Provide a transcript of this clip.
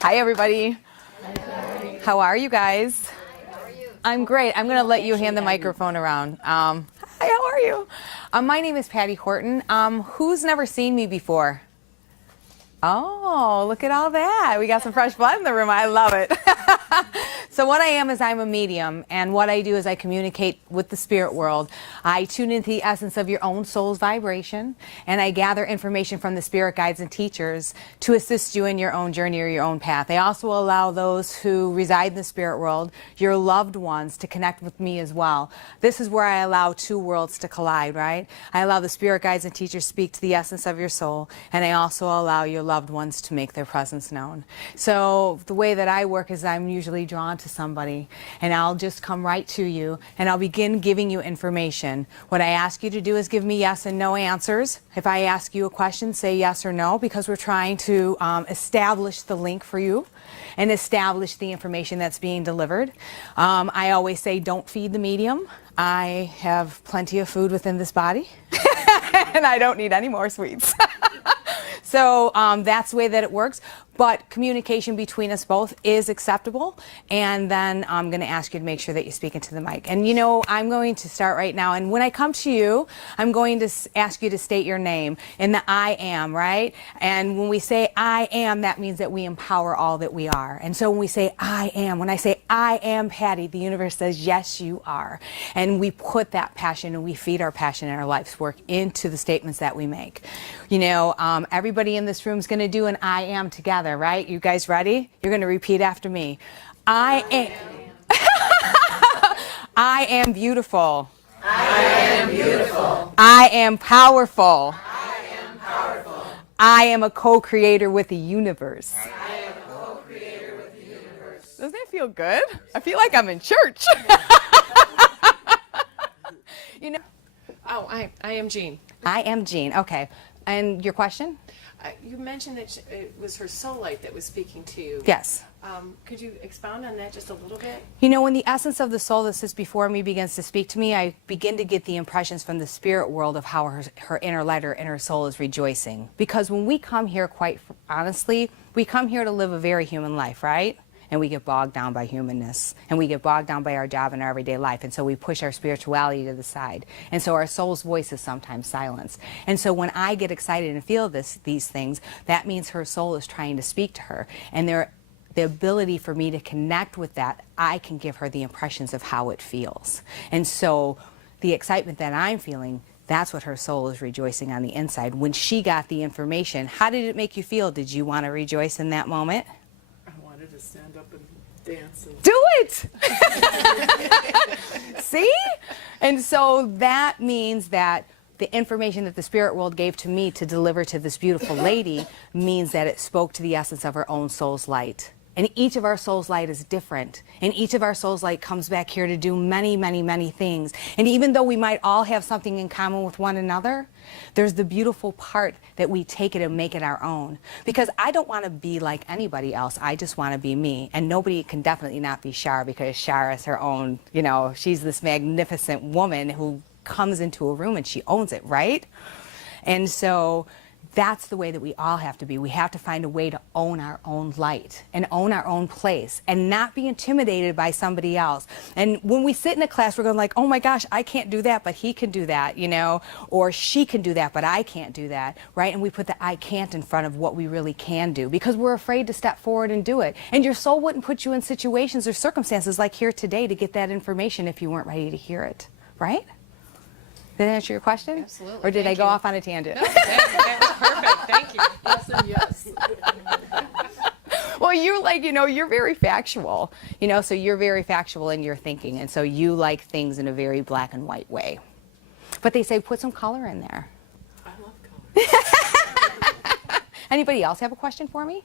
Hi, everybody. How are you guys? I'm great. I'm going to let you hand the microphone around. Hi, how are you? My name is Patty Horton. Who's never seen me before? Oh, look at all that. We got some fresh blood in the room. I love it. So what I am is I'm a medium, and what I do is I communicate with the spirit world. I tune into the essence of your own soul's vibration, and I gather information from the spirit guides and teachers to assist you in your own journey or your own path. I also allow those who reside in the spirit world, your loved ones, to connect with me as well. This is where I allow two worlds to collide, right? I allow the spirit guides and teachers speak to the essence of your soul, and I also allow your loved ones to make their presence known. So the way that I work is I'm usually drawn to somebody, and I'll just come right to you, and I'll begin giving you information. What I ask you to do is give me yes and no answers. If I ask you a question, say yes or no, because we're trying to establish the link for you and establish the information that's being delivered. I always say don't feed the medium. I have plenty of food within this body, and I don't need any more sweets. So that's the way that it works. But communication between us both is acceptable. And then I'm going to ask you to make sure that you speak into the mic. And you know, I'm going to start right now. And when I come to you, I'm going to ask you to state your name in the I am, right? And when we say I am, that means that we empower all that we are. And so when we say I am, when I say I am Patty, the universe says, yes, you are. And we put that passion and we feed our passion and our life's work into the statements that we make. You know, everybody in this room is going to do an I am together. Right? You guys ready? You're going to repeat after me. I am. I am beautiful. I am beautiful. I am powerful. I am powerful. I am a co-creator with the universe. I am a co-creator with the universe. Doesn't that feel good? I feel like I'm in church. You know. Oh, I am Jean. I am Jean. Okay. And your question? You mentioned that it was her soul light that was speaking to you. Yes. Could you expound on that just a little bit? You know, when the essence of the soul that sits before me begins to speak to me, I begin to get the impressions from the spirit world of how her inner light, her inner soul is rejoicing. Because when we come here, quite honestly, we come here to live a very human life, right? And we get bogged down by humanness, and we get bogged down by our job and our everyday life, and so we push our spirituality to the side, and so our soul's voice is sometimes silenced. And so when I get excited and feel these things, that means her soul is trying to speak to her, and the ability for me to connect with that, I can give her the impressions of how it feels. And so the excitement that I'm feeling, that's what her soul is rejoicing on the inside. When she got the information, how did it make you feel? Did you want to rejoice in that moment? To stand up and dance. And do it! See? And so that means that the information that the spirit world gave to me to deliver to this beautiful lady means that it spoke to the essence of her own soul's light. And each of our soul's light is different. And each of our soul's light comes back here to do many, many, many things. And even though we might all have something in common with one another, there's the beautiful part that we take it and make it our own. Because I don't want to be like anybody else. I just want to be me. And nobody can definitely not be Shar, because Shar is her own, you know, she's this magnificent woman who comes into a room and she owns it, right? And so that's the way that we all have to be. We have to find a way to own our own light and own our own place and not be intimidated by somebody else. And when we sit in a class, we're going like, oh my gosh, I can't do that, but he can do that, you know, or she can do that, but I can't do that, right? And we put the I can't in front of what we really can do because we're afraid to step forward and do it. And your soul wouldn't put you in situations or circumstances like here today to get that information if you weren't ready to hear it, right? Did that answer your question? Absolutely. Or did I go off on a tangent? No, that was perfect. Thank you. yes and yes. Well, you're like, you know, you're very factual, you know, so you're very factual in your thinking. And so you like things in a very black and white way. But they say put some color in there. I love color. Anybody else have a question for me?